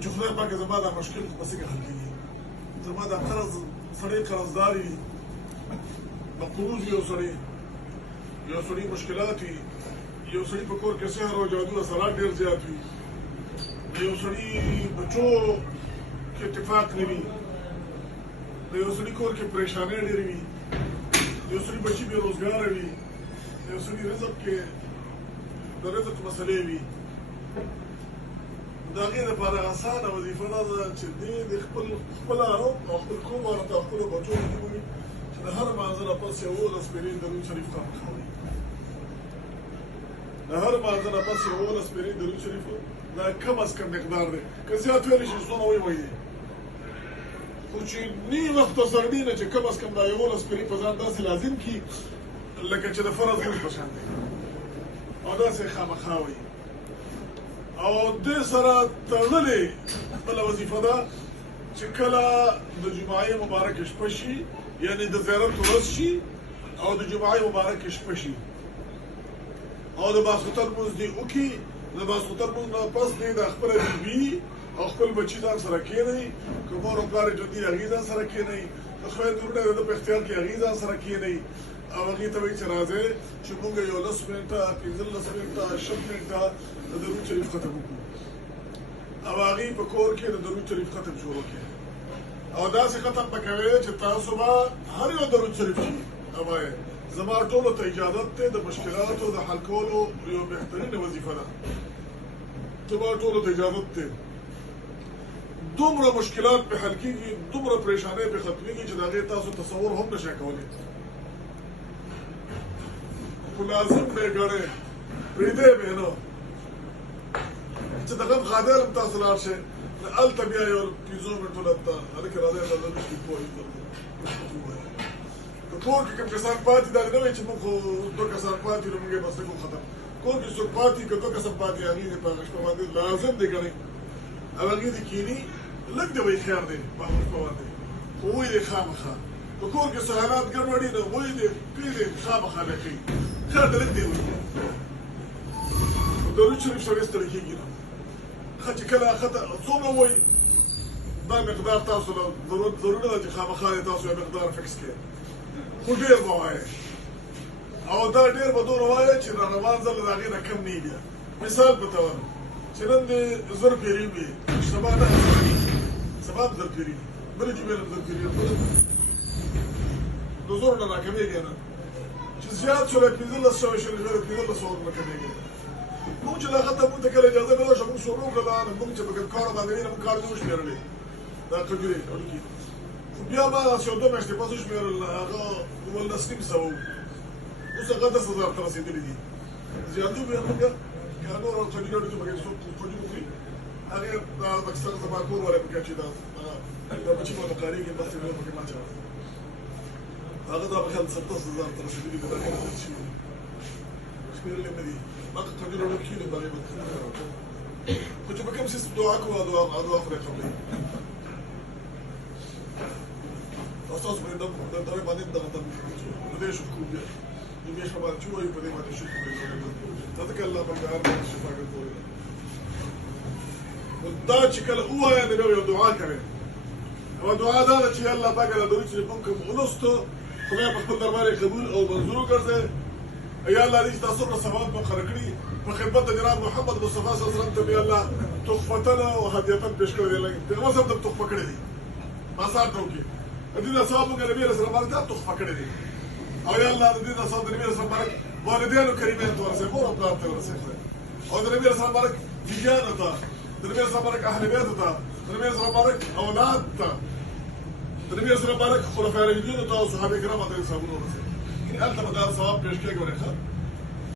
چې خدای پاک زما دا مشکل په څنګه حل کړي زما دا قرض سړی قرضدار وي مقروض یو سړی مشکلات وي یو سړی په کور کې سحر او جادو اثرات ډېر زیات وي یو سړی بچو کې اتفاق نه وي د یو سړي کور کې پریشانۍ ډېرې وي یو سړي بچي بې روزګاره وي یو سړي رزق کې د رزق مسلې وي د هغې دپاره اسانه وظیفه دا ده چې دې د خپل عرب او خپل قوم او د خپلو بچو وي چې د هر مانځه نه پس 11 سپېرې درود شریف خامخا وایي د هر مانځه نه پس 11 سپېرې درود شریف دا کم از کم مقدار دی که زیات ویلی شي څونه وایي خو چې نیم وخت ورسره دی نه چې کم از کم دا 11 سپېرې په ځان داسې لازم کړي لکه چې د فرض لمونځ په شان دی او داسې خامخا وایي او دې سره تړلې بله وظیفه ده چې کله د جمعې مبارکې شپه شي یعنې د زیارت ورځ شي او د جمعې مبارکې شپه شي او د ماسخوتن لمونځ دې وکړي د ماسخوتن لمونځ نه پس دې د خپله بیبي او خپل بچي ځان سره کښېنئ که مور او پلار یې ژوندي هغې ځان سره کښېنئ که خویندې د ده په اختیار کې هغې ځان سره کښېنئ او هغې ته وایي چې راځئ چې مونږ یو 10 منټه 15 منټه 6 منټه د درود شریف ختم وکړو او هغې په کور کې د درود شریف ختم شروع کړي او داسې ختم به کوئ چې تاسو به هر یو درود شریف شي او وایئ زما ټولو ته اجازت دی د مشکلاتو د حل کولو یو بهترینه وظیفه ده زما ټولو ته اجازت دی دومره مشکلات پې حل کېږي دومره پریشانۍ پې ختمېږي چې د هغې تاسو تصور هم نشئ کولی خو لازم به یې ګڼئ پرېږدئ به یې نه چې د غم خادر هم تاسو لاړ شئ هلته بیا یو 15 منټو لته هلکې راځئ دا زموږ کې پوه که کور کې کوم کسان پاتې دا نه وایي چې موږ خو 2 کسان پاتې نو موږ یې بس کوو ختم کور کې څوک پاتې که 2 کسان پاتې هغې دې په هغه شپه باندې لازم دی ګڼئ او هغې دې کښېني لږ دی وایي خیر دی په هغه شپه باندې خو وایي دی خامخا په کور کې څه حالات ګډوډي نو وایي دی پرېږدئ خامخا به کوي خیر دی لږ دی وایي درود شریف سړی ستړی کېږي نه ښه چې کله څومره وایي دا مقدار تاسو له ضروري ده چې خامخا یې تاسو یو مقدار فکس کړئ خو ډېر به وایئ او دا ډېر به دومره وایئ چې را روان ځل د هغې نه کم نه وي بیا مثال په طور چې نن دې 1000 پیرې وي سبا 9 سبا 1000 پیرې بلې جمعې نه 1000 پیرې د 1000 نه راکمېږي نه چې زیات شو لکه 1500 شو لکه 1500 نه کمېږي موږ چې دا ختم موږ ته کله اجازه مېله شوه موږ شروع کړه دا موږ چې په کوم کار باندې وي نه موږ کار نه وشمېرلې دا کجورې اړیکې خو بیا ما داسې یو 2 میاشتې پس وشمېرل هغه 12,500 وو اوس هغه 10,000 ته رسېدلي دي زیاتو بیا موږ که نور کجورې اړیکې پکې څوک کجور وخوري هغې دا اکثر زما کور والی پکې چې دا بچي به ورته کارېږي بس یې پکې ما چوه هغه دا په خیال 17,000 ته رسېدلي دي دا هغې نه شوي شمېرلې نه دي ما کجور اړیکې نه باندې خو چې په کوم سیس دعا کوو دعا خدای قبلوي تاسو باندې د دوی باندې دغه د دې شو کوو بیا د دې شپه باندې چې وایي په دې باندې شو کوو دا که الله پاک هر څه شفا کوي دا چې کله ووایه نو یو دعا کوي او دعا دا ده چې الله پاک له درود شریف موږ کوم ولوستو خدای په خپل دربار قبول او منظور وګرځي یا الله دې تاسو سره ثواب مقرر کړي په خدمت د جناب محمد مصطفی صلی الله علیه وسلم ته بیا الله تحفتنا او هدیتن پیش کړی دی پیغمبر صاحب ته تحفه کړی دی ما سره ته وکړي دې دا ثواب موږ نبی رسول الله ته تحفه کړی دی او یا الله دې دا ثواب نبی رسول الله والدینو کریمین ته ورسې مور او پلار ته ورسې او د نبی رسول الله دیجان ته د نبی رسول الله اهل بیت ته د نبی رسول الله اولاد ته د نبی رسول الله خلفای راشدین ته او صحابه کرام ته ثواب ورسې انت به دا ثواب پیش کړی ورته